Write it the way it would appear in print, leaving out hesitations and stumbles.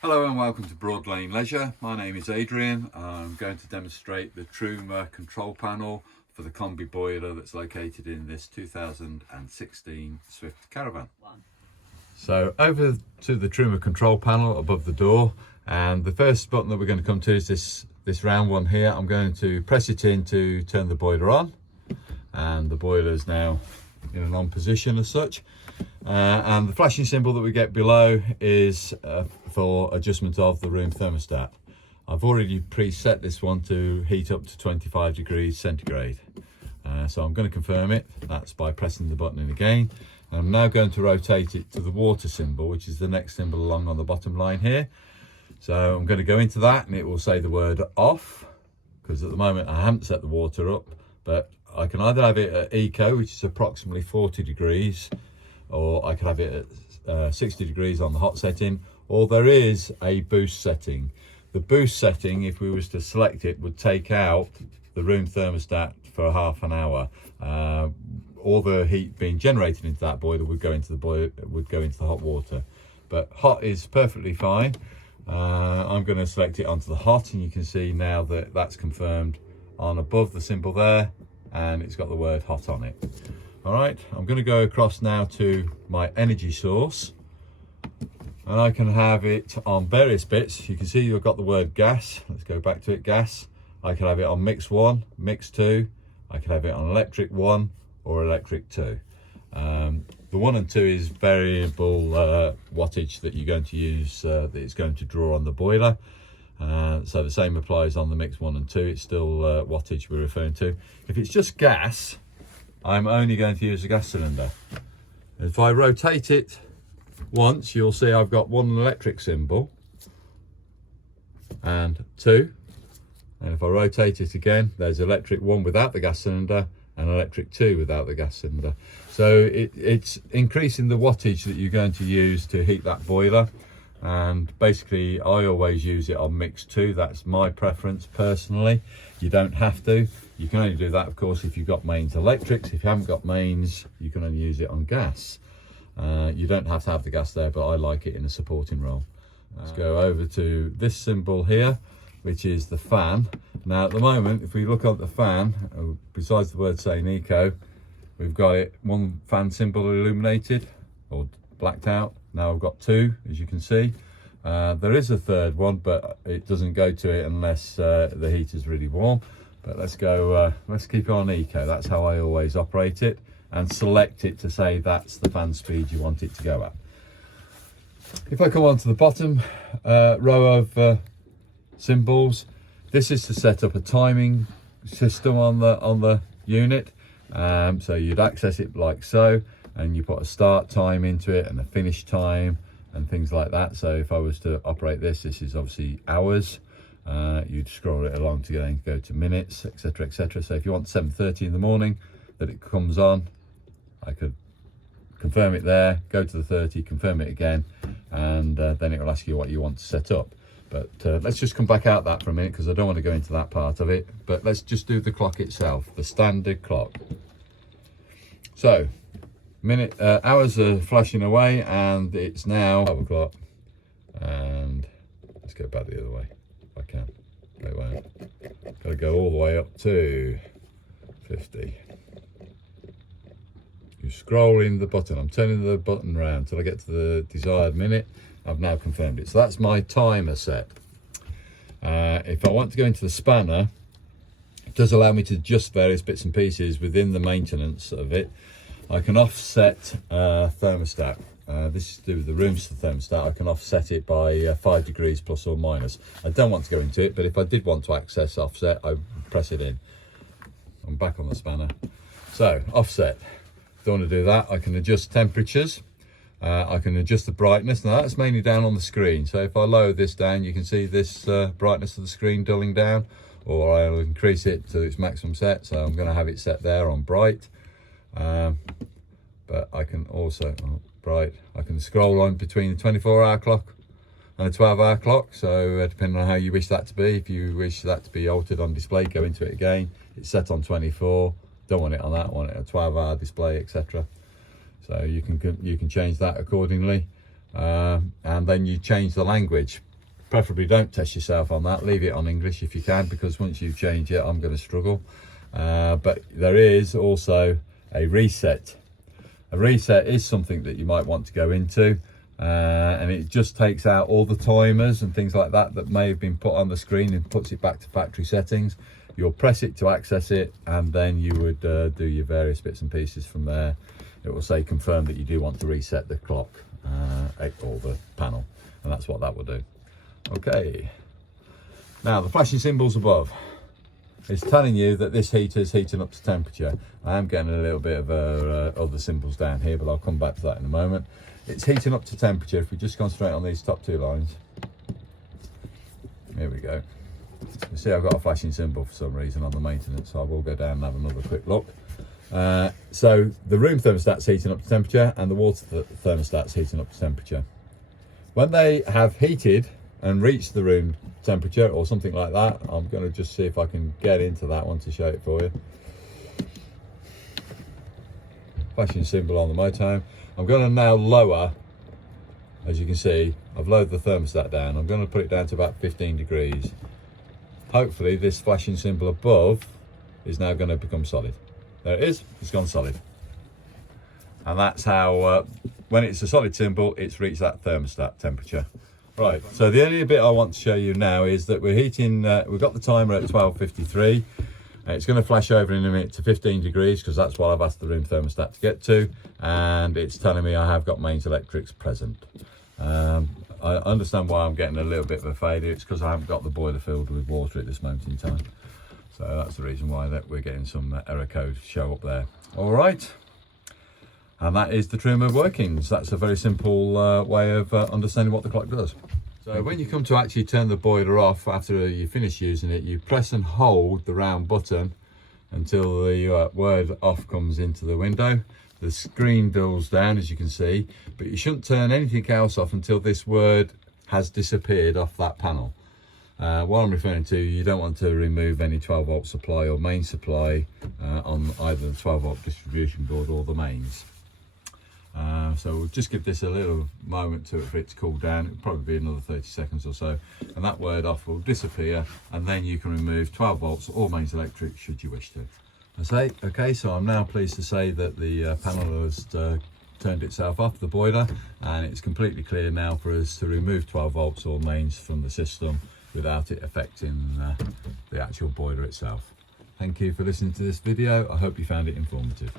Hello and welcome to Broad Lane Leisure. My name is Adrian. I'm going to demonstrate the Truma control panel for the combi boiler that's located in this 2016 Swift Caravan. So over to the Truma control panel above the door, and the first button that we're going to come to is this round one here. I'm going to press it in to turn the boiler on, and the boiler is now in an on position as such. And the flashing symbol that we get below is for adjustment of the room thermostat. I've already preset this one to heat up to 25 degrees centigrade. So I'm going to confirm it. That's by pressing the button in again. I'm now going to rotate it to the water symbol, which is the next symbol along on the bottom line here. So I'm going to go into that and it will say the word off, because at the moment I haven't set the water up, but I can either have it at eco, which is approximately 40 degrees, or I could have it at 60 degrees on the hot setting, or there is a boost setting. The boost setting, if we was to select it, would take out the room thermostat for half an hour. All the heat being generated into that boiler would go into the hot water. But hot is perfectly fine. I'm going to select it onto the hot, and you can see now that that's confirmed on above the symbol there, and it's got the word hot on it. All right, I'm going to go across now to my energy source, and I can have it on various bits. You can see you've got the word gas. Let's go back to it, gas. I can have it on mix 1, mix 2. I can have it on electric 1 or electric 2. The 1 and 2 is variable wattage that you're going to use, that it's going to draw on the boiler. So the same applies on the mix 1 and 2. It's still wattage we're referring to. If it's just gas, I'm only going to use a gas cylinder. If I rotate it once, you'll see I've got 1 electric symbol and 2. And if I rotate it again, there's electric 1 without the gas cylinder and electric 2 without the gas cylinder. So it's increasing the wattage that you're going to use to heat that boiler. And basically I always use it on mix 2. That's my preference personally. You don't have to. You can only do that, of course, if you've got mains electrics. If you haven't got mains, you can only use it on gas. You don't have to have the gas there, but I like it in a supporting role. Let's go over to this symbol here, which is the fan. Now at the moment, if we look at the fan, besides the word saying eco, we've got it 1 fan symbol illuminated or blacked out. Now I've got 2, as you can see. There is a 3rd one, but it doesn't go to it unless the heat is really warm. But let's go, let's keep it on eco. That's how I always operate it, and select it to say that's the fan speed you want it to go at. If I come on to the bottom row of symbols, this is to set up a timing system on the unit. So you'd access it like so, and you put a start time into it and a finish time and things like that. So if I was to operate this is obviously hours. You'd scroll it along to go to minutes, etc, etc. So if you want 7:30 in the morning that it comes on, I could confirm it there, go to the 30, confirm it again, and then it will ask you what you want to set up. But let's just come back out that for a minute, because I don't want to go into that part of it. But let's just do the clock itself, the standard clock. So hours are flashing away, and it's now 12 o'clock. And let's go back the other way if I can. Wait, got to go all the way up to 50. You're scrolling the button. I'm turning the button around till I get to the desired minute. I've now confirmed it. So that's my timer set. If I want to go into the spanner, it does allow me to adjust various bits and pieces within the maintenance of it. I can offset thermostat. This is to do with the room's thermostat. I can offset it by 5 degrees plus or minus. I don't want to go into it, but if I did want to access offset, I would press it in. I'm back on the spanner. So offset. Don't want to do that. I can adjust temperatures. I can adjust the brightness. Now that's mainly down on the screen. So if I lower this down, you can see this brightness of the screen dulling down, or I'll increase it to its maximum set. So I'm going to have it set there on bright. But I can also, bright, I can scroll on between the 24-hour clock and a 12-hour clock. So depending on how you wish that to be, if you wish that to be altered on display, go into it again. It's set on 24. Don't want it on that, I want it a 12-hour display, etc. So you can change that accordingly. And then you change the language. preferably don't test yourself on that. Leave it on English if you can, because once you change it, I'm going to struggle. But there is also a reset. A reset is something that you might want to go into, and it just takes out all the timers and things like that that may have been put on the screen and puts it back to factory settings. You'll press it to access it, and then you would do your various bits and pieces from there. It will say confirm that you do want to reset the clock or the panel, and that's what that will do. Okay, now the flashing symbols above is telling you that this heater is heating up to temperature. I am getting a little bit of other symbols down here, but I'll come back to that in a moment. It's heating up to temperature. If we just concentrate on these top 2 lines, here we go. You see I've got a flashing symbol for some reason on the maintenance, so I will go down and have another quick look. So the room thermostat's heating up to temperature, and the water thermostat's heating up to temperature. When they have heated and reached the room temperature or something like that, I'm going to just see if I can get into that one to show it for you. Flashing symbol on the motor. I'm going to now lower, as you can see, I've lowered the thermostat down. I'm going to put it down to about 15 degrees. Hopefully this flashing symbol above is now going to become solid. There it is, it's gone solid. And that's how, when it's a solid symbol, it's reached that thermostat temperature. Right, so the only bit I want to show you now is that we're heating, we've got the timer at 12:53. It's going to flash over in a minute to 15 degrees, because that's what I've asked the room thermostat to get to, and it's telling me I have got mains electrics present. I understand why I'm getting a little bit of a failure. It's because I haven't got the boiler filled with water at this moment in time. So that's the reason why that we're getting some error code show up there. All right. And that is the Truma workings. That's a very simple way of understanding what the clock does. So when you come to actually turn the boiler off after you finish using it, you press and hold the round button until the word off comes into the window. The screen dulls down, as you can see, but you shouldn't turn anything else off until this word has disappeared off that panel. What I'm referring to, you don't want to remove any 12-volt supply or main supply on either the 12-volt distribution board or the mains. So we'll just give this a little moment for it to cool down. It'll probably be another 30 seconds or so, and that word off will disappear, and then you can remove 12 volts or mains electric should you wish to. Okay, so I'm now pleased to say that the panel has turned itself off, the boiler, and it's completely clear now for us to remove 12 volts or mains from the system without it affecting the actual boiler itself. Thank you for listening to this video. I hope you found it informative.